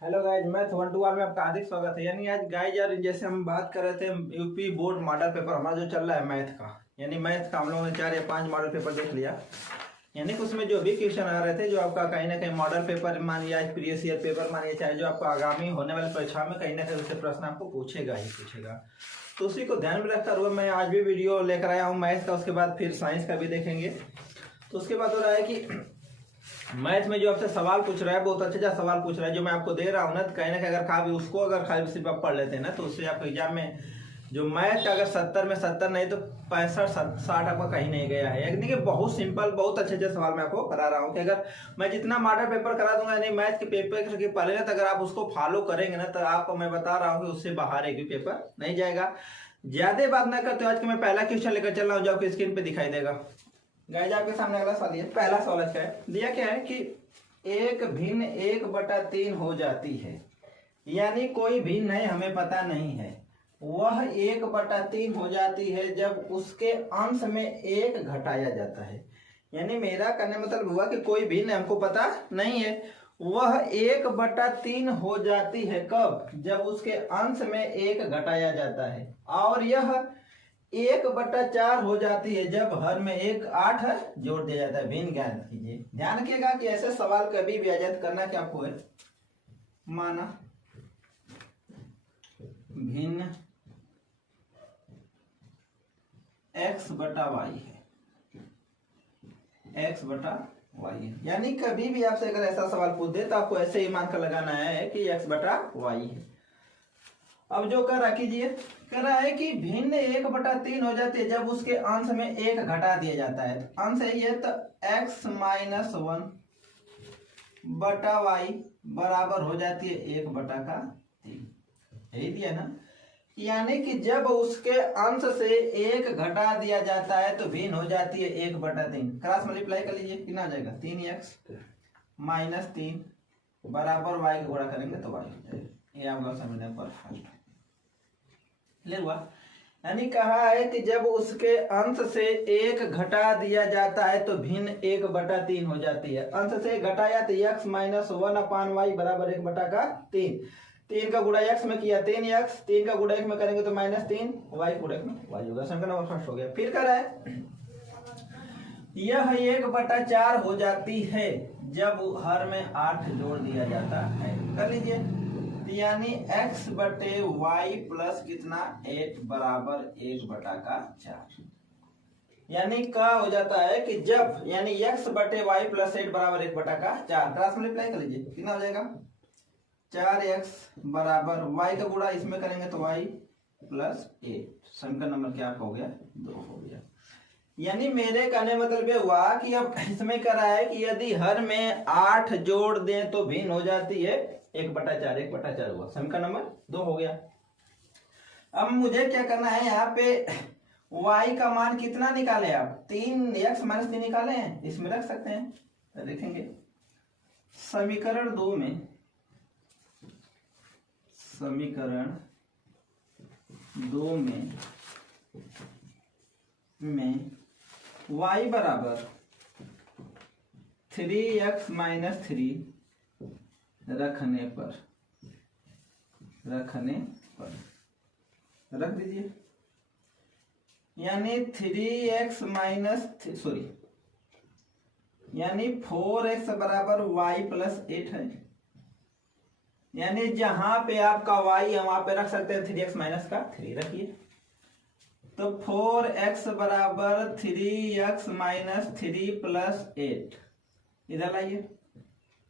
Hello guys, math 1 to 1 में आपका हार्दिक स्वागत है। यानी आज गाइज यार जैसे हम बात कर रहे थे यूपी बोर्ड मॉडल पेपर हमारा जो चल रहा है मैथ का, यानी मैथ का हम लोगों ने 4 या 5 मॉडल पेपर देख लिया। यानी कि उसमें जो भी क्वेश्चन आ रहे थे जो आपका कहीं ना कहीं मॉडल पेपर मानिए, प्रीवियस ईयर पेपर मानिए, चाहे जो आपका आगामी होने वाली परीक्षा में कहीं ना कहीं उससे प्रश्न आपको पूछेगा ही पूछेगा। तो उसी को ध्यान में रखकर हुआ मैं आज भी वीडियो लेकर आया हूँ मैथ का। उसके बाद फिर साइंस का भी देखेंगे। तो उसके बाद हो रहा है कि मैथ में जो आपसे सवाल पूछ रहा है बहुत अच्छा सवाल पूछ रहा है जो मैं आपको दे रहा हूँ ना, तो कहीं ना कहीं अगर खाली उसको अगर खाली सिर्फ आप पढ़ लेते हैं ना, तो उससे आपको एग्जाम में जो मैथ का अगर 70 में 70 नहीं तो 65-60 आपका कहीं नहीं गया है। यानी कि बहुत सिंपल बहुत अच्छे सवाल मैं आपको करा रहा हूँ कि अगर मैं जितना मॉडल पेपर करा दूंगा यानी मैथ के पेपर के पहले ना, तो अगर आप उसको फॉलो करेंगे ना, तो आपको मैं बता रहा हूँ कि उससे बाहर एक भी पेपर नहीं जाएगा। ज्यादा बात ना करते आज मैं पहला क्वेश्चन लेकर चल रहा हूँ जो आपकी स्क्रीन पे दिखाई देगा। गाइस आपके सामने अगला सवाल है। पहला सवाल अच्छा है, दिया क्या है कि एक भिन्न 1/3 हो जाती है। यानी कोई भिन्न है, हमें पता नहीं है, वह 1/3 हो जाती है जब उसके अंश में 1 घटाया जाता है। यानी मेरा कहने मतलब हुआ कि कोई भिन्न हमको पता नहीं है, वह 1/3 हो जाती है कब? जब उसके अंश में 1 घटाया जाता है। और यह 1/4 हो जाती है जब हर में 1 8 जोड़ दिया जाता है। भिन्न ज्ञान कीजिए। ध्यान रखिएगा कि ऐसे सवाल कभी भी आजाद करना क्या आपको है, माना भिन्न x/y है, x/y है। यानी कभी भी आपसे अगर ऐसा सवाल पूछ दे तो आपको ऐसे ही मानकर लगाना है कि x/y है। अब जो कर रहा कीजिए, कह रहा है कि भिन्न 1/3 हो जाती है जब उसके अंश में 1 घटा दिया जाता है। अंश यही है तो x - 1/y बराबर हो जाती है 1/3। यही दिया ना। यानी कि जब उसके अंश से 1 घटा दिया जाता है तो भिन्न हो जाती है 1/3। क्रॉस मल्टीप्लाई कर लीजिए, कितना आ जाएगा? 3x - 3 बराबर y का गुणा करेंगे तो y हो जाएगा। ये आपका समझने पर फर्स्ट क्लियर हुआ। यानी कहा है कि जब उसके अंश से 1 घटा दिया जाता है तो भिन्न 1/3 हो जाती है। अंश से घटाया तो x - 1/y बराबर 1/3। 3 का गुणा x में किया 3x, 3 का गुणा x में करेंगे तो -3, y गुणा x में y होगा। समीकरण नंबर फर्स्ट हो गया। फिर कर रहा है यह 1/4 हो जाती है जब हर में 8 जोड़ दिया जाता है। कर लीजिए। यानी x/y प्लस कितना 8 बराबर 1/4। यानी क्या हो जाता है कि जब यानी x/y प्लस 8 बराबर 1/4। क्रॉस मल्टीप्लाई कर लीजिए, कितना हो जाएगा? 4x बराबर y का गुणा इसमें करेंगे तो y प्लस 8। समीकरण नंबर क्या आपका हो गया? 2 हो गया। यानी मेरे कहने मतलब ये हुआ कि अब इसमें कह रहा है कि यदि हर में 8 जोड़ दें तो भिन्न हो जाती है 1/4। 1/4 हुआ। समीकरण नंबर 2 हो गया। अब मुझे क्या करना है, यहाँ पे y का मान कितना निकाले आप? 3x - 3 निकाले हैं, इसमें रख सकते हैं। तो देखेंगे समीकरण 2 में, समीकरण 2 में y बराबर 3x - 3 रखने पर रख दीजिए। यानी 3x यानी 4x बराबर y प्लस 8 है। यानी जहां पे आपका y है वहां पे रख सकते हैं 3x - 3 रखिए। तो 4x बराबर 3x - 3 प्लस 8 इधर लाइए।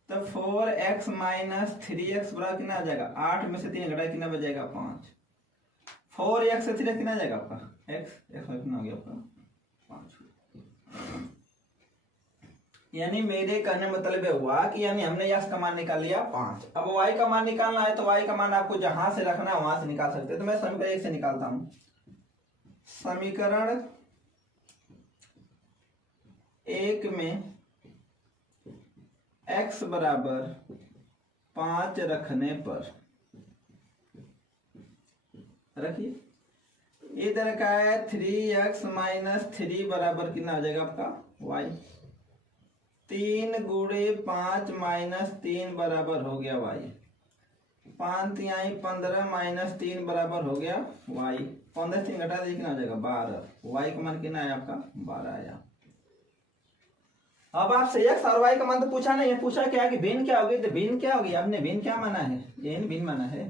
तो 4x - 3x बराबर कितना आ जाएगा? 8 में से 3 घटाए कितना बचेगा? 5। 4x से 3x कितना आ जाएगा आपका? x में कितना हो गया आपका? 5। यानी मेरे कहने मतलब ये हुआ कि यानी हमने x का मान निकाल लिया 5। अब y का मान निकालना है तो y का मान आपको जहां से रखना है वहां से निकाल सकते हैं। तो मैं समीकरण 1 से निकालता हूं। समीकरण 1 में x बराबर 5 रखने पर रखिए। इधर का है 3x - 3 बराबर कितना हो जाएगा आपका? y। 3 गुणे 5 - 3 बराबर हो गया y। 5 तिहाई 15 माइनस 3 बराबर हो गया y। 15 3 घटा दीजिए कितना हो जाएगा 12। y का मान कितना आया आपका 12 आया। अब आपसे x और y का मान तो पूछा नहीं है, पूछा क्या कि भिन्न क्या होगी, तो भिन्न क्या होगी, आपने भिन्न क्या माना है, n भिन्न माना है।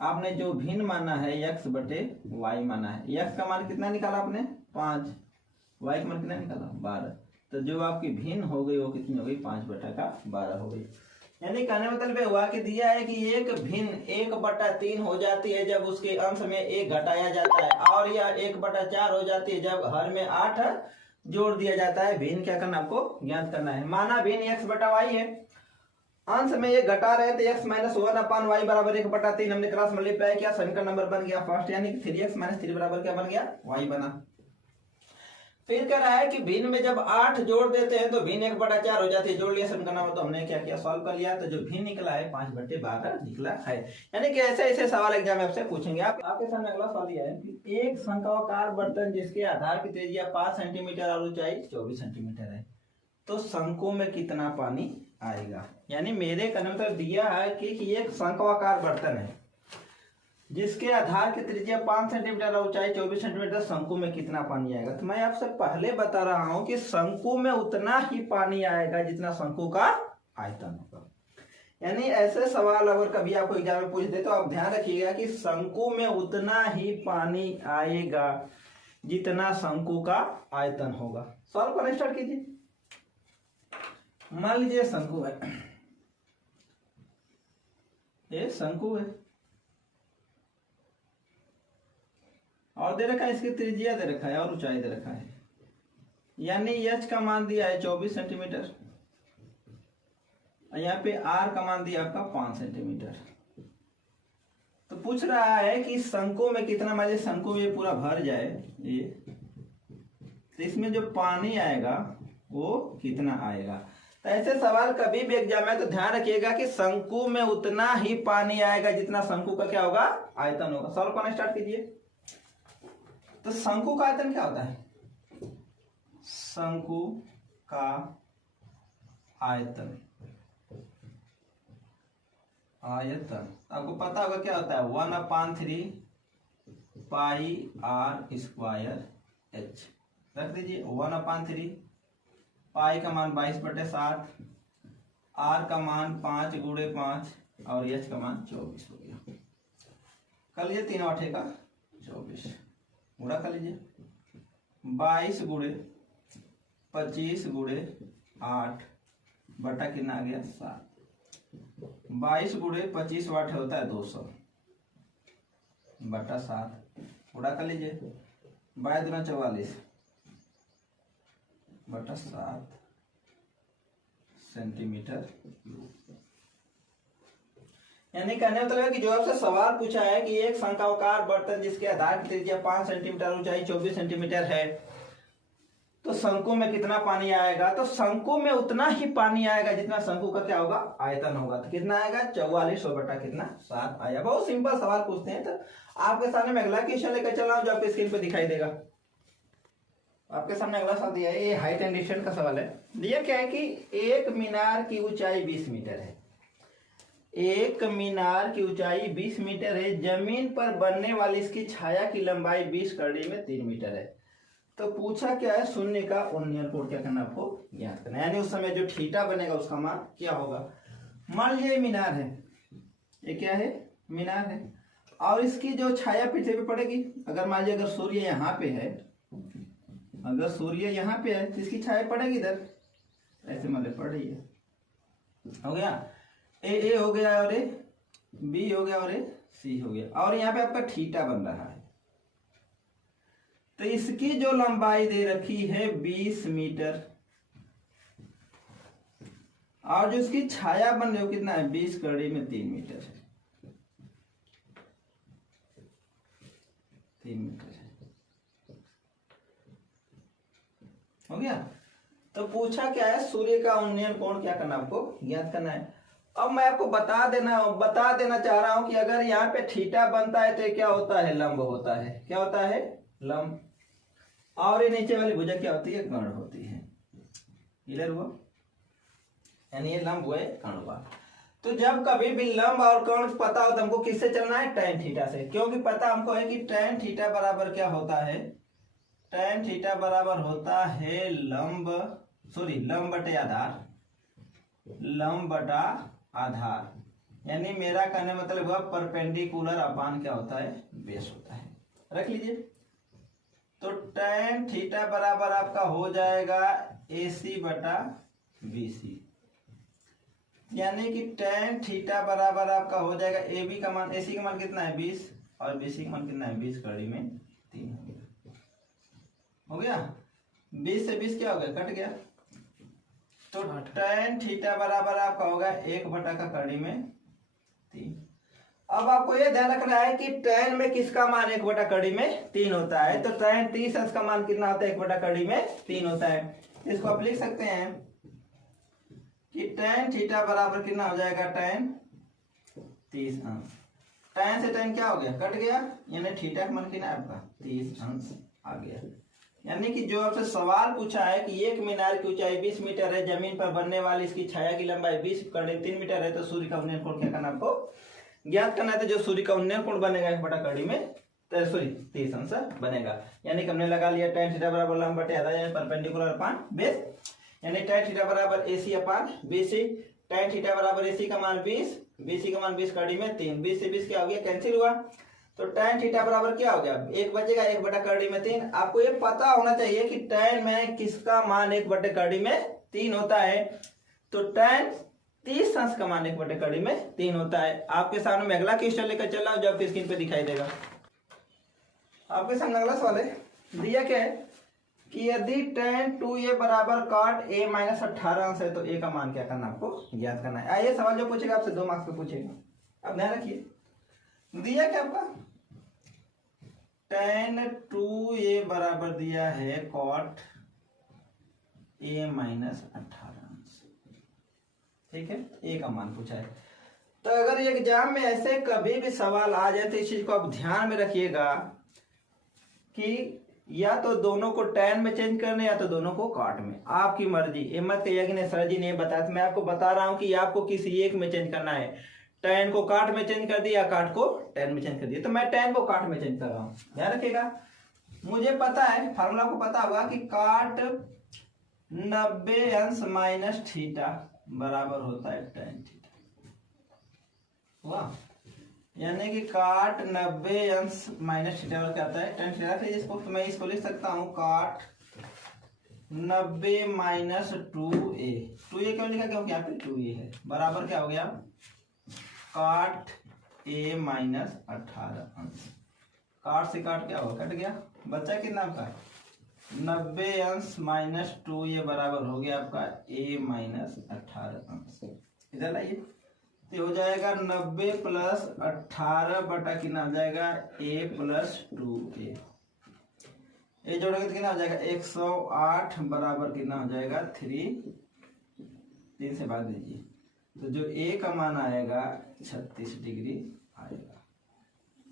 आपने जो भिन्न माना है x बटे y माना है। x का मान कितना निकाला आपने 5, y का मान कितना निकाला 12। तो जो आपकी भिन्न हो गई वो कितनी हो गई 5/12 हो गई। यानी कहने मतलब हुआ कि दिया है कि एक भिन्न 1/3 हो जाती है जब उसके अंश में 1 घटाया जाता है, और यह 1/4 हो जाती है जब हर में 8 जोड़ दिया जाता है। भिन्न क्या करना आपको ज्ञात करना है। माना भिन्न x बटा y है, अंश में ये घटा रहे थे x माइनस 1/y बराबर 1/3। हमने क्रॉस मल्टीप्लाई किया, समीकरण नंबर बन गया फर्स्ट, यानी कि 3x माइनस 3 बराबर क्या बन गया y बना। फिर कह रहा है कि भिन्न में जब 8 जोड़ देते हैं तो भिन्न 1/4 हो जाती है, जोड़ लिया समीकरण नंबर, तो हमने क्या किया सॉल्व कर लिया, तो जो भिन्न निकला है 5/12 निकला है। यानी कि ऐसे ऐसे सवाल एग्जाम में आपसे पूछेंगे। आपके सामने अगला सवाल यह है कि एक शंक्वाकार बर्तन जिसके आधार की त्रिज्या 5 सेंटीमीटर और ऊंचाई 24 सेंटीमीटर है, तो शंकु में कितना पानी आएगा। यानी मेरे कहने मतलब दिया है कि एक शंक्वाकार बर्तन है जिसके आधार की त्रिज्या 5 सेंटीमीटर और ऊंचाई 24 सेंटीमीटर, शंकु में कितना पानी आएगा। तो मैं आपसे पहले बता रहा हूं कि शंकु में उतना ही पानी आएगा जितना शंकु का आयतन होगा। यानी ऐसे सवाल अगर कभी आपको एग्जाम में पूछ दे तो आप ध्यान रखिएगा कि शंकु में उतना ही पानी आएगा जितना शंकु का आयतन होगा। सॉल्व करना स्टार्ट कीजिए। मान लीजिए शंकु है, ये शंकु है और दे रखा है इसकी त्रिज्या दे रखा है और ऊंचाई दे रखा है, यानी h का मान दिया है 24 सेंटीमीटर, यहाँ पे r का मान दिया आपका 5 सेंटीमीटर। तो पूछ रहा है कि शंकु में कितना, मान लीजिए शंकु में पूरा भर जाए ये, तो इसमें जो पानी आएगा वो कितना आएगा। तो ऐसे सवाल कभी भी एग्जाम में तो ध्यान रखिएगा कि शंकु में उतना ही पानी आएगा जितना शंकु का क्या होगा आयतन होगा। सॉल्व करना स्टार्ट कीजिए। तो शंकु का आयतन क्या होता है, शंकु का आयतन, आयतन आपको पता होगा क्या होता है 1/3 पाई r स्क्वायर h। रख दीजिए 1/3 पाई का मान 22/7, r का मान 5 × 5 और h का मान 24 हो गया। कर लीजिए 3 8 का 24 गुणा कर लीजिए 22 × 25 × 8 बटा कितना आ गया 7। 22 × 25 वाट होता है 200 बटा 7 गुणा कर लीजिए 22 × 44 बटा 7 सेंटीमीटर क्यूब। यानी कहने मतलब है कि जो आपसे सवाल पूछा है कि एक शंक्वाकार बर्तन जिसके आधार की त्रिज्या 5 सेंटीमीटर ऊंचाई 24 सेंटीमीटर है, तो शंकु में कितना पानी आएगा। तो शंकु में उतना ही पानी आएगा जितना शंकु का क्या होगा आयतन होगा। तो कितना आएगा 4400 बटा कितना 7 आया। बहुत सिंपल सवाल पूछते हैं। तो आपके सामने मैं अगला क्वेश्चन लेकर चल रहा हूं जो आपके स्क्रीन पे दिखाई देगा। आपके सामने अगला सवाल दिया है, ये हाइट एंड डिस्टेंस का सवाल है। दिया क्या है कि एक मीनार की ऊंचाई 20 मीटर है, एक मीनार की ऊंचाई 20 मीटर है, जमीन पर बनने वाली इसकी छाया की लंबाई 20 कड़ी में 3 मीटर है। तो पूछा क्या है शून्य का उन्नयन कोण क्या करना आपको ज्ञात करना, यानी उस समय जो थीटा बनेगा उसका मान क्या होगा। मान लीजिए मीनार है, ये क्या है मीनार है, और इसकी जो छाया पृथ्वी पे पड़ेगी। अगर मान लीजिए अगर सूर्य यहाँ पे है, अगर सूर्य यहाँ पे है तो इसकी छाया पड़ेगी इधर, ऐसे मान पड़ रही है। हो गया ए हो गया और ए बी हो गया और ए सी हो गया, और यहाँ पे आपका थीटा बन रहा है। तो इसकी जो लंबाई दे रखी है 20 मीटर, और जो इसकी छाया बन रही है कितना है 20 कड़ी में 3 मीटर है, 3 मीटर है। हो गया। तो पूछा क्या है सूर्य का उन्नयन कोण क्या करना आपको ज्ञात करना है। अब मैं आपको बता देना चाह रहा हूं कि अगर यहाँ पे थीटा बनता है तो ये क्या होता है लंब होता है। क्या होता है लंब, और ये नीचे वाली भुजा क्या होती है कर्ण होती है। क्लियर हुआ, यानी ये लंब हुआ कर्ण हुआ। तो जब कभी भी लंब और कोण पता हो तो हमको किससे चलना है, tan थीटा से, क्योंकि पता हमको है कि tan थीटा बराबर क्या होता है, tan थीटा बराबर होता है लंब बटे आधार, लंब बटा आधार, यानी मेरा कहने मतलब हुआ परपेंडिकुलर अपान क्या होता है, बेस होता है। रख लीजिए। तो tan थीटा बराबर आपका हो जाएगा AC बटा BC, यानी कि tan थीटा बराबर आपका हो जाएगा AB का मान, AC का मान कितना है 20 और BC का मान कितना है 20 कड़ी में 3 हो गया। 20 से 20 क्या हो गया, कट गया। तो tan थीटा बराबर आपका होगा 1 बटा का कड़ी में 3। अब आपको ये ध्यान रखना है कि tan में किसका मान 1 बटा कड़ी में 3 होता है, तो tan 30 अंश का मान कितना होता है, 1 बटा कड़ी में 3 होता है। इसको आप लिख सकते हैं कि tan थीटा बराबर कितना हो जाएगा, tan 30 अंश। tan से tan क्या हो गया, कट गया, यानी थीटा का मान कितना है आपका 30 अंश आ गया। यानी कि जो आपसे सवाल पूछा है कि एक मीनार की ऊंचाई 20 मीटर है, जमीन पर बनने वाली इसकी छाया की लंबाई 20 कड़ी 3 मीटर है, तो सूर्य का उन्नयन कोण क्या करना आपको ज्ञात करना है। तो जो सूर्य का उन्नयन कोण बनेगा 1 बटा कड़ी में 30 अंश बनेगा। यानी कि हमने लगा लिया tan थीटा बराबर लंब बटे आधा यानी परपेंडिकुलर अपान बेस, यानी tan थीटा बराबर AC अपान BC। tan थीटा बराबर AC का मान 20, BC का मान 20 कड़ी में 3, 20 से 20 क्या हो गया, कैंसिल हुआ। तो tan थीटा बराबर क्या हो गया, 1 बचेगा, 1 बटा कड़ी में 3। आपको ये पता होना चाहिए कि tan में किसका मान 1 बटे कड़ी में 3 होता है, तो tan 30 अंश का मान 1 बटे कड़ी में 3 होता है। आपके सामने मैं अगला क्वेश्चन लेकर चल रहा हूं जो आपकी स्क्रीन पे दिखाई देगा। आपके सामने अगला सवाल है, दिया क्या है कि यदि tan 2a बराबर cot a माइनस 18 अंश है तो a का मान क्या करना आपको ज्ञात करना है। आइए सवाल जो पूछेगा आपसे 2 मार्क्स पे पूछेगा। अब ध्यान रखिए, दिया क्या आपका tan 2a बराबर दिया है cot a माइनस 18 अंश, ठीक है, a का मान पूछा है। तो अगर एग्जाम में ऐसे कभी भी सवाल आ जाए तो इस चीज को आप ध्यान में रखिएगा कि या तो दोनों को tan में चेंज करने या तो दोनों को cot में, आपकी मर्जी। ये मत कहिए कि नहीं सर जी नहीं बताया, तो मैं आपको बता रहा हूं कि आपको किसी एक में चेंज करना है। tan को cot में चेंज कर दिया, cot को tan में चेंज कर दिया, तो मैं tan को cot में चेंज कर रहा हूं। ध्यान रखिएगा, मुझे पता है, फार्मूला आपको पता होगा कि cot 90 अंश माइनस थीटा बराबर होता है tan थीटा, वाह, यानी कि cot 90 अंश माइनस थीटा क्या आता है tan थीटा। इसको तो मैं इसको लिख सकता हूँ cot 90 माइनस 2a, 2a क्यों लिखा, क्योंकि यहाँ पे 2a है, बराबर क्या हो गया cot a माइनस 18 अंश। cot से cot क्या होगा, कट गया, बच्चा कितना आपका 90 अंश माइनस 2a बराबर हो गया आपका a माइनस 18 अंश। इधर लाइए, तो हो जाएगा 90 प्लस 18 बटा कितना हो जाएगा a प्लस 2a, ये जोड़ोगे तो कितना हो जाएगा 108 बराबर कितना हो जाएगा 3 से भाग दीजिए, तो जो a का मान आएगा 36 डिग्री आएगा।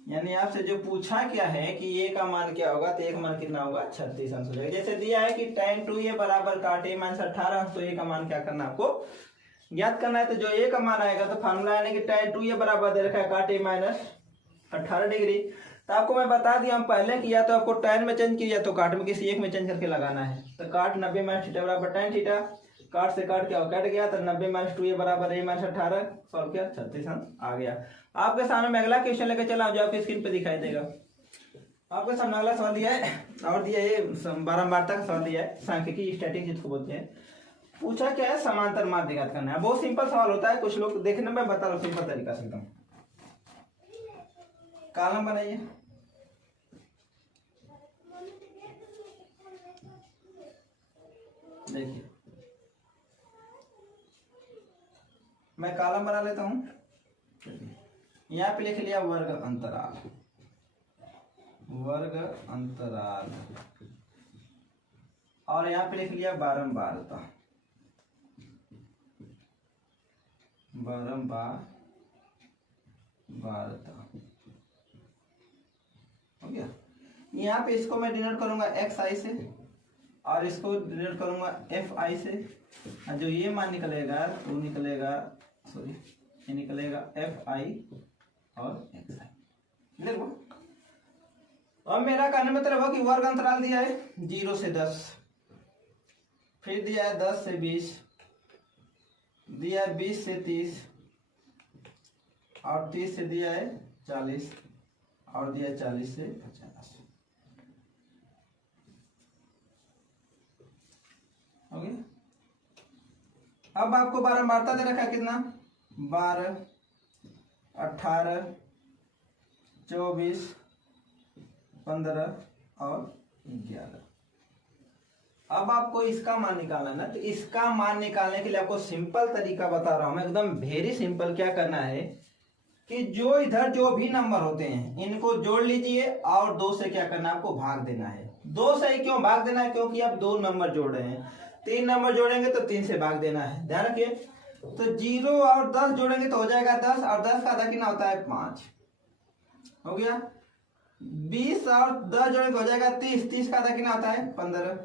यानी आपसे जो पूछा क्या है कि a का मान क्या होगा, तो a का मान कितना होगा 36 अंश हो जाएगा। जैसे दिया है कि tan 2a बराबर cot a माइनस 18 अंश, तो a का मान क्या करना आपको ज्ञात करना है। तो जो a का मान आएगा, तो फार्मूला यानी कि tan 2a बराबर दे रखा है cot a माइनस 18 डिग्री। तो आपको मैं बता दिया हम पहले कि या तो आपको tan में चेंज किया तो cot में किसी एक में चेंज करके लगाना है। तो cot 90 माइनस थीटा बराबर tan थीटा, cot से cot क्या कट गया, तो 90 माइनस 2a बराबर a माइनस 18, सॉल्व किया 36 अंश आ गया। आपके सामने मैं अगला क्वेश्चन लेकर चला जो आपकी स्क्रीन पे दिखाई देगा। आपके सामने अगला सवाल दिया है और दिया है बारंबारता का सवाल दिया है, सांख्यिकी स्टैटिक जिसको बोलते हैं। पूछा क्या है, समांतर माध्य ज्ञात करना है। बहुत सिंपल सवाल होता है, कुछ लोग देखने में बता रहा हूँ सिंपल तरीका से एकदम। कॉलम बनाइए, देखिए मैं कॉलम बना लेता हूं। यहाँ पे लिख लिया वर्ग अंतराल, वर्ग अंतराल, और यहाँ पे लिख लिया बारंबारता, बारंबारता हो गया। यहाँ पे इसको मैं डिनोट करूंगा xi से और इसको डिनोट करूंगा fi से, और जो ये मान निकलेगा तो निकलेगा, सॉरी ये निकलेगा एफ आई और एक्स आई। क्लियर हुआ? अब मेरा कहने मतलब है कि वर्ग अंतराल दिया है 0 से 10, फिर दिया है 10 से 20, दिया है 20 से 30 और 30 से दिया है 40 और दिया है 40 से 50। हो गया? अब आपको बारंबारता दे रखा है कितना? 12, 18, 24, 15 और 11। अब आपको इसका मान निकालना है ना, तो इसका मान निकालने के लिए आपको सिंपल तरीका बता रहा हूं मैं, एकदम वेरी सिंपल। क्या करना है कि जो इधर जो भी नंबर होते हैं इनको जोड़ लीजिए और 2 से क्या करना है, आपको भाग देना है। 2 से क्यों भाग देना है? क्योंकि आप 2 नंबर जोड़ रहे हैं, 3 नंबर जोड़ेंगे तो 3 से भाग देना है, ध्यान रखिए। तो 0 और 10 जोड़ेंगे तो हो जाएगा 10, और 10 का आधा कितना होता है? 5। हो गया? 20 और 10 जोड़ेंगे तो हो जाएगा 30, 30 का आधा कितना होता है? 15।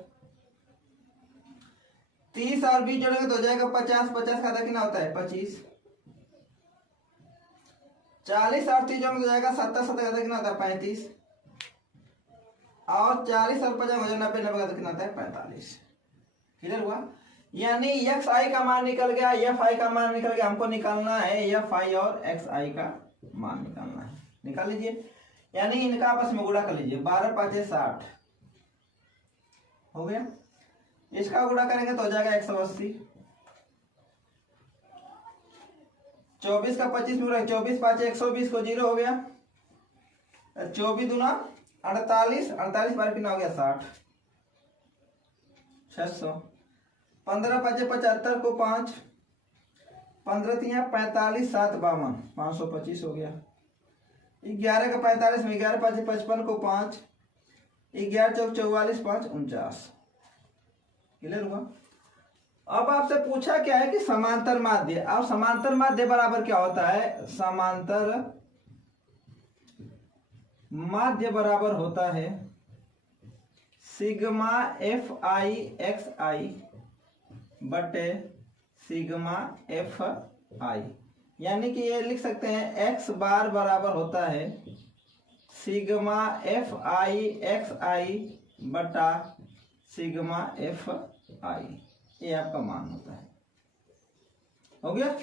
30 और 20 जोड़ेंगे तो हो जाएगा 50, 50 का आधा कितना होता है? 25। 40 और 30 जोड़ेंगे तो हो जाएगा 70, 70 का आधा कितना होता है? 35। और 40 और 50 हो जाएगा 90, 90 का आधा कितना होता है? 45। क्लियर हुआ? यानी एक्स आई का मान निकल गया, एफ आई का मान निकल गया। हमको निकालना है एफ आई और एक्स आई का मान निकालना है, निकाल लीजिए। यानी इनका आपस में गुणा कर लीजिए, 12 5 60 हो गया। इसका गुणा करेंगे तो हो जाएगा 180। 24 का 25 में गुणा, 24 5 120 को 0 हो गया। 24 दूना 48, 48 बार कितना हो गया? 60, 600। 15 5 75 को 5, 15 3 45 7 52, 525 हो गया। 11 का 45 में 11 5 55 को 5, 11 चौक 44 5 49। क्लियर हुआ? अब आपसे पूछा क्या है कि समांतर माध्य। अब समांतर माध्य बराबर क्या होता है? समांतर माध्य बराबर होता है सिग्मा एफ आई एक्स आई बटे सिग्मा एफ आई। यानी कि ये लिख सकते हैं एक्स बार बराबर होता है सिग्मा एफ आई एक्स आई बटा सिग्मा एफ आई। ये आपका मान होता है। हो गया?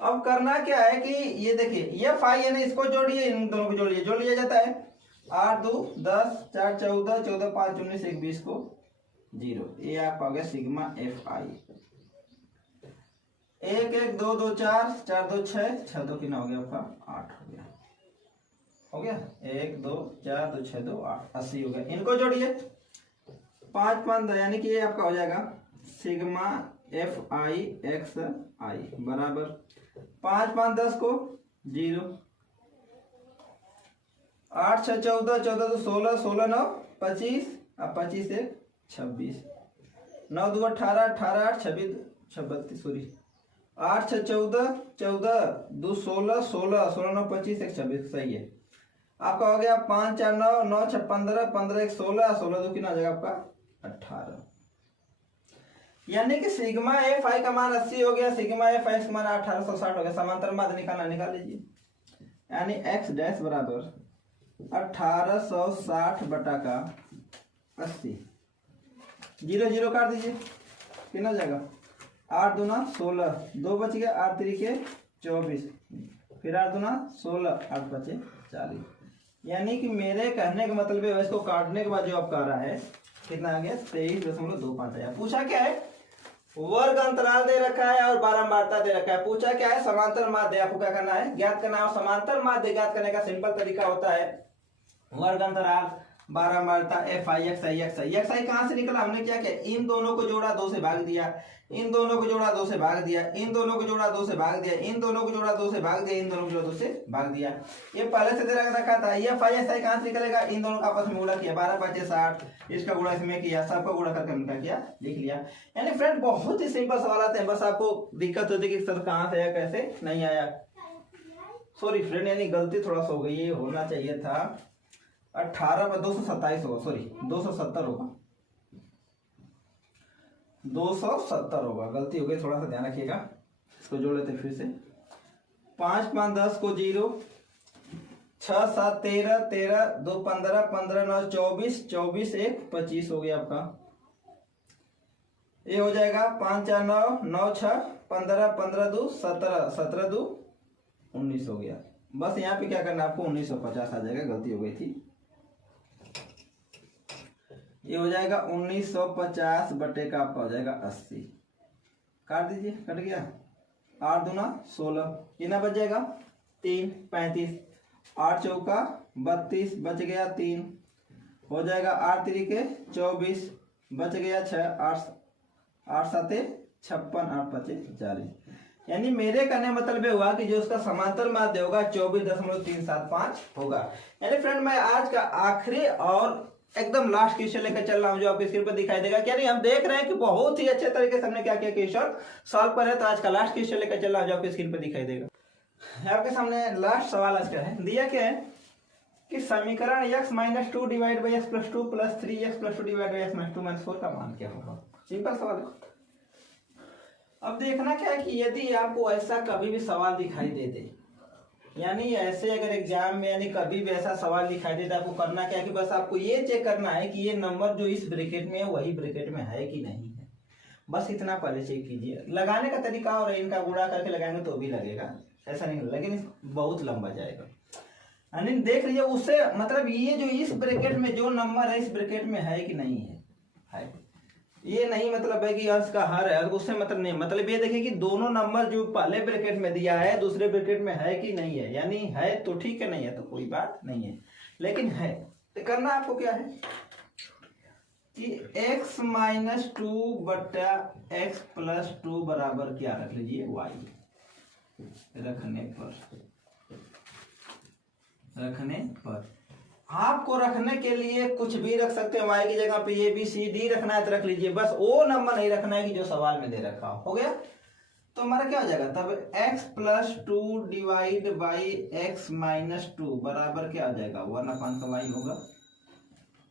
अब करना क्या है कि ये देखिए एफ आई यानी इसको जोड़िए, इन दोनों को जोड़िए, जोड़ लिया जाता है। 8 2 10, 4 14, 14 5 19 1 20 को 0। ये आपका हो गया सिग्मा एफ आई। 1 1 2 2 4, 4 2 6, 6 2 कितना हो गया आपका? 8 हो गया। हो गया? 1 2 4 2 6 2 8, 80 हो गया। इनको जोड़िए, 5 5 यानी कि ये आपका हो जाएगा सिग्मा एफ आई एक्स आई बराबर 5 5 10 को 0, 8 6 14, 14 2 16, 16 9 25, अब 25 1 26, 9 2 18, 18 8 26 36 सॉरी 8 6 14, 14 2 16, 16 16 9 25 1 26। सही है। आपका हो गया 5 4 9 9 6 15, 15 1 16, 16 2 कितना हो जाएगा आपका? 18। यानी कि सिग्मा एफ आई का मान 80 हो गया, सिग्मा एफ आई का मान 1860 हो गया। समांतर माध्य निकालना, निकाल लीजिए। यानी एक्स डैश बराबर 1860 बटा का 80। 0 0 काट दीजिए, कितना हो जाएगा? 8 दूना 16, 2 बच गया, 8 3 24, फिर 8 दूना 16, 8 बचे 40। यानी कि मेरे कहने का मतलब है इसको काटने के बाद जो आपका आ रहा है कितना आ गया? 23.25 आया। पूछा क्या है? वर्ग अंतराल दे रखा है और बारंबारता दे रखा है। पूछा क्या है? समांतर माध्य आपको क्या करना है? ज्ञात करना है। और समांतर माध्य ज्ञात करने का सिंपल तरीका होता है वर्ग अंतराल बारंबारता F I X I X I. X I कहां से निकला? हमने क्या किया? इन दोनों को जोड़ा, 2 से भाग दिया, इन दोनों को जोड़ा, 2 से भाग दिया, इन दोनों को जोड़ा, 2 से भाग दिया, इन दोनों को जोड़ा, 2 से भाग दिया, इन दोनों को जोड़ा, 2 से भाग दिया। ये पहले से दे रखा था। एफ आई एक्स आई कहां से निकलेगा? इन दोनों का आपस में गुणा किया, 12 5 60, इसका गुणा इसमें किया, सबका गुणा करके हमने क्या किया? लिख लिया। यानी फ्रेंड बहुत ही सिंपल सवाल आते हैं, बस आपको दिक्कत होती है कि सर कहां से आया, कैसे नहीं आया। सॉरी फ्रेंड, यानी गलती थोड़ा सा हो गई, ये होना चाहिए था 18 पर 227 होगा, सॉरी 270 होगा, 270 होगा, गलती हो गई, थोड़ा सा ध्यान रखिएगा। इसको जोड़ लेते फिर से। 5 5 10 को 0, 6 7 13, 13 2 15, 15 9 24, 24 1 25 हो गया आपका। ये हो जाएगा 5 4 9, 9 6 15, 15 2 17, 17 2 19 हो गया। बस यहाँ पे क्या करना आपको 1950 आ जाएगा, गलती हो गई थी। ये हो जाएगा 1950 बटे का आपका हो जाएगा 80। काट दीजिए, कट गया। 8 दूना 16, कितना बच जाएगा 3 35, 8 चौका 32, बच गया 3, हो जाएगा 8 तिरिके 24, बच गया 6, 8 7 56, 8 5 40। यानी मेरे कहने मतलब ये हुआ कि जो उसका समांतर माध्य होगा 24.375 होगा। यानी फ्रेंड मैं आज का आखिरी और एकदम लास्ट क्वेश्चन लेकर चल रहा हूं जो आपके स्क्रीन पर दिखाई देगा। क्या नहीं, हम देख रहे हैं कि बहुत ही अच्छे तरीके से हमने क्या किया क्वेश्चन सॉल्व कर रहे हैं। तो आज का लास्ट क्वेश्चन लेकर चल रहा हूं जो आपके स्क्रीन पर दिखाई देगा। आपके सामने लास्ट सवाल आज का है, दिया क्या है कि समीकरण x - 2 divide by x + 2 + 3x + 2 divide by x - 2 - 4 का मान क्या होगा। सिंपल सवाल है। अब देखना क्या है कि यदि आपको ऐसा कभी भी सवाल दिखाई दे दे, यानी ऐसे अगर एग्जाम में यानी कभी भी ऐसा सवाल दिखाई दे तो आपको करना क्या है कि बस आपको ये चेक करना है कि ये नंबर जो इस ब्रैकेट में है वही ब्रैकेट में है कि नहीं है। बस इतना पहले चेक कीजिए। लगाने का तरीका और इनका गुणा करके लगाएंगे तो भी लगेगा, ऐसा नहीं, लेकिन बहुत लंबा जाएगा। यानी देख लीजिए उससे मतलब ये जो इस ब्रैकेट में जो नंबर है इस ब्रैकेट में है कि नहीं है। ये नहीं मतलब है कि अंश का हर है, उससे मतलब नहीं, मतलब ये देखिए कि दोनों नंबर जो पहले ब्रैकेट में दिया है दूसरे ब्रैकेट में है कि नहीं है। यानी है तो ठीक है, नहीं है तो कोई बात नहीं है, लेकिन है तो करना आपको क्या है कि x - 2 बटा x + 2 बराबर क्या रख लीजिए y। रखने पर आपको रखने के लिए कुछ भी रख सकते हैं, y की जगह पे a b c d रखना है तो रख लीजिए, बस वो नंबर नहीं रखना है कि जो सवाल में दे रखा हो गया। तो हमारा क्या हो जाएगा तब x + 2 डिवाइड बाई x - 2 बराबर क्या हो जाएगा 1/y होगा।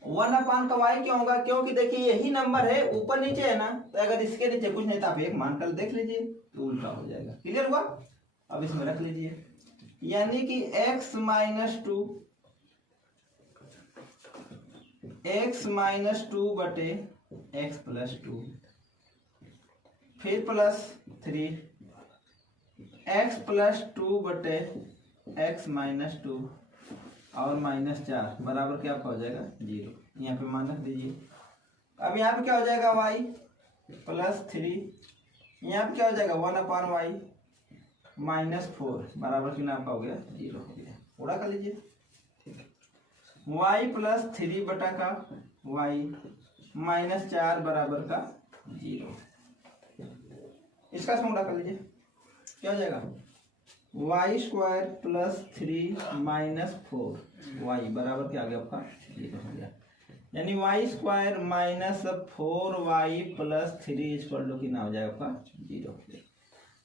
1/y क्यों होगा, क्योंकि देखिए यही नंबर है ऊपर नीचे है ना, तो अगर इसके नीचे कुछ नहीं तो आप एक मानकर देख लीजिए तो उल्टा हो जाएगा। क्लियर हुआ। अब इसमें रख लीजिए, यानी कि x - 2 बटे x + 2 फिर +3 x + 2 बटे x - 2 और -4 बराबर क्या आपका हो जाएगा 0। यहाँ पे मान रख दीजिए। अब यहाँ पे क्या हो जाएगा y +3, यहाँ पे क्या हो जाएगा 1/y -4 बराबर कितना आपका हो गया 0 हो गया। पूरा कर लीजिए, y +3 बटा का y -4 बराबर का 0। इसका समूह कर लीजिए, क्या हो जाएगा y² + 3 - 4y बराबर क्या आ गया आपका 0 हो गया। यानी y² - 4y + 3 कितना हो जाएगा आपका 0 हो गया।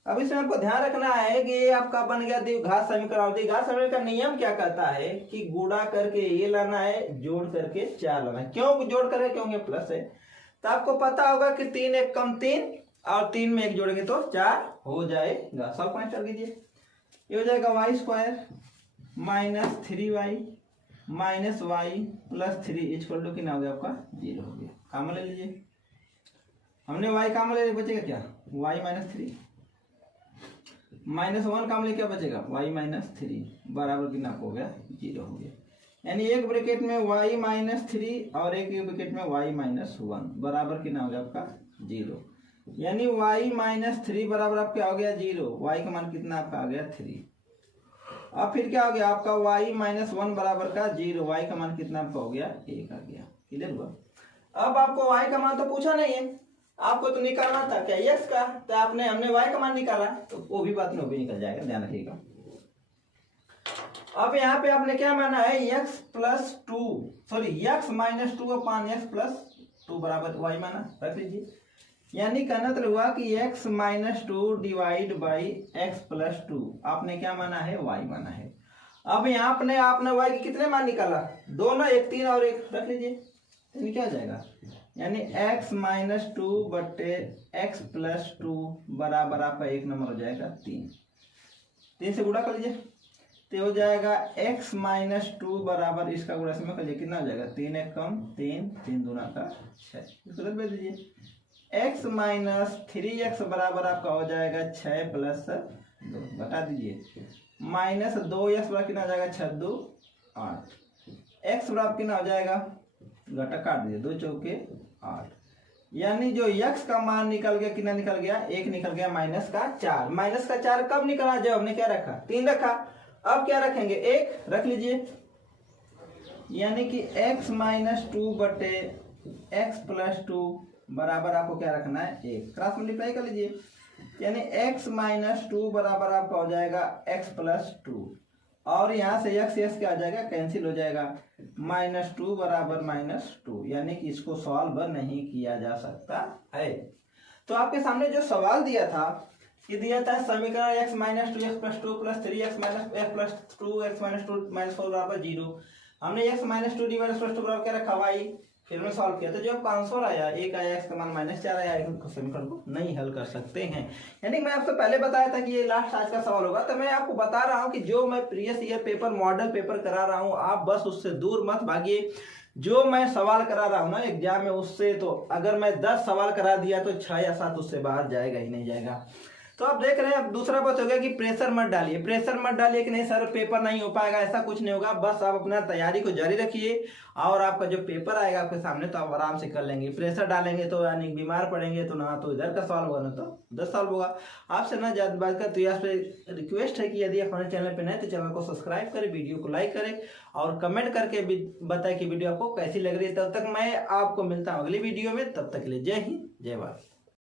अब इसमें आपको ध्यान रखना है कि ये आपका बन गया द्विघात समीकरण। द्विघात समीकरण का नियम क्या कहता है कि गुणा करके ये लाना है, जोड़ करके 4 लाना है। क्यों जोड़ करके, क्योंकि प्लस है। तो आपको पता होगा कि 3 1 कम 3 और 3 में 1 जोड़ेंगे तो 4 हो जाएगा। सब पॉइंट कर दीजिए, ये हो जाएगा y² - 3y - y + 3 कितना हो गया आपका 0 हो गया। काम ले लीजिए, हमने y काम ले, बचेगा क्या y - 3 -1 काम ले क्या बचेगा y - 3 बराबर कितना हो गया 0 हो गया। यानी एक ब्रैकेट में y - 3 और एक ब्रैकेट में y - 1 बराबर कितना हो गया आपका 0। यानी y - 3 बराबर आप क्या हो गया 0, y का मान कितना आपका आ गया 3। अब फिर क्या हो गया आपका y - 1 बराबर का 0, y का मान कितना आपका हो गया 1 आ गया। क्लियर हुआ। अब आपको y का मान तो पूछा नहीं है, आपको तो निकालना था क्या x का, तो हमने y का मान निकाला तो वो भी बात में वो भी निकल जाएगा, ध्यान रखिएगा। अब यहाँ पे आपने क्या माना है x + 2 अपान x + 2 बराबर y माना, रख लीजिए। यानी कहना तो हुआ कि x - 2 डिवाइड बाई x + 2 आपने क्या माना है y माना है। अब यहाँ आपने y के कितने मान निकाला, दोनों 1 3 और 1 रख लीजिए, तो क्या हो जाएगा यानी x - 2 बटे x + 2 बराबर आपका 1 नंबर हो जाएगा 3। 3 से गुणा कर लीजिए तो हो जाएगा x माइनस 2 बराबर इसका गुणा इसमें कर लीजिए कितना हो जाएगा 3 एक कम 3 3 दूना का 6 इसको भेज दीजिए x माइनस 3x बराबर आपका हो जाएगा 6 प्लस 2 बता दीजिए माइनस 2x बराबर कितना हो जाएगा 6 2 8 x बराबर कितना हो जाएगा घटा काट दीजिए 2 चौके 8 यानी जो x का मान निकल गया कितना निकल गया 1 निकल गया माइनस का 4 कब निकला जब हमने क्या रखा 3 रखा। अब क्या रखेंगे 1 रख लीजिए यानी कि x माइनस 2 बटे x प्लस 2 बराबर आपको क्या रखना है 1 क्रॉस मल्टीप्लाई कर लीजिए यानी x माइनस 2 बराबर आपका हो जाएगा x प्लस 2 और यहाँ से x क्या आ जाएगा कैंसिल हो जाएगा -2 बराबर -2 यानी कि इसको सॉल्व नहीं किया जा सकता है। तो आपके सामने जो सवाल दिया था कि दिया था समीकरण x minus 2x plus 2 plus 3x minus x plus 2x minus 2 minus 4 बराबर 0। हमने x माइनस 2 डिवाइड प्लस 2 बराबर क्या रखा y फिर में सॉल्व किया तो जब आंसर आया 1 आया x का मान -4 आया समीकरण को नहीं हल कर सकते हैं। यानी मैं आपसे पहले बताया था कि ये लास्ट आज का सवाल होगा तो मैं आपको बता रहा हूं कि जो मैं previous year paper model paper करा रहा हूं आप बस उससे दूर मत भागिए। जो मैं सवाल करा रहा हूं ना एग्जाम में उससे तो अगर मैं 10 सवाल करा दिया तो 6 या 7 उससे बाहर जाएगा ही नहीं जाएगा। तो आप देख रहे हैं अब दूसरा बात हो गया कि प्रेशर मत डालिए कि नहीं सर पेपर नहीं हो पाएगा ऐसा कुछ नहीं होगा। बस आप अपना तैयारी को जारी रखिए और आपका जो पेपर आएगा आपके सामने तो आप आराम से कर लेंगे। प्रेशर डालेंगे तो यानी बीमार पड़ेंगे तो ना तो इधर का सवाल होगा ना तो उधर सवाल होगा। आपसे ना ज्यादा बात कर तो यहाँ पे रिक्वेस्ट है कि यदि आप हमारे चैनल पर नए तो चैनल को सब्सक्राइब करें, वीडियो को लाइक करें और कमेंट करके बताएं कि वीडियो आपको कैसी लग रही है। तब तक मैं आपको मिलता हूँ अगली वीडियो में, तब तक के लिए जय हिंद जय भारत।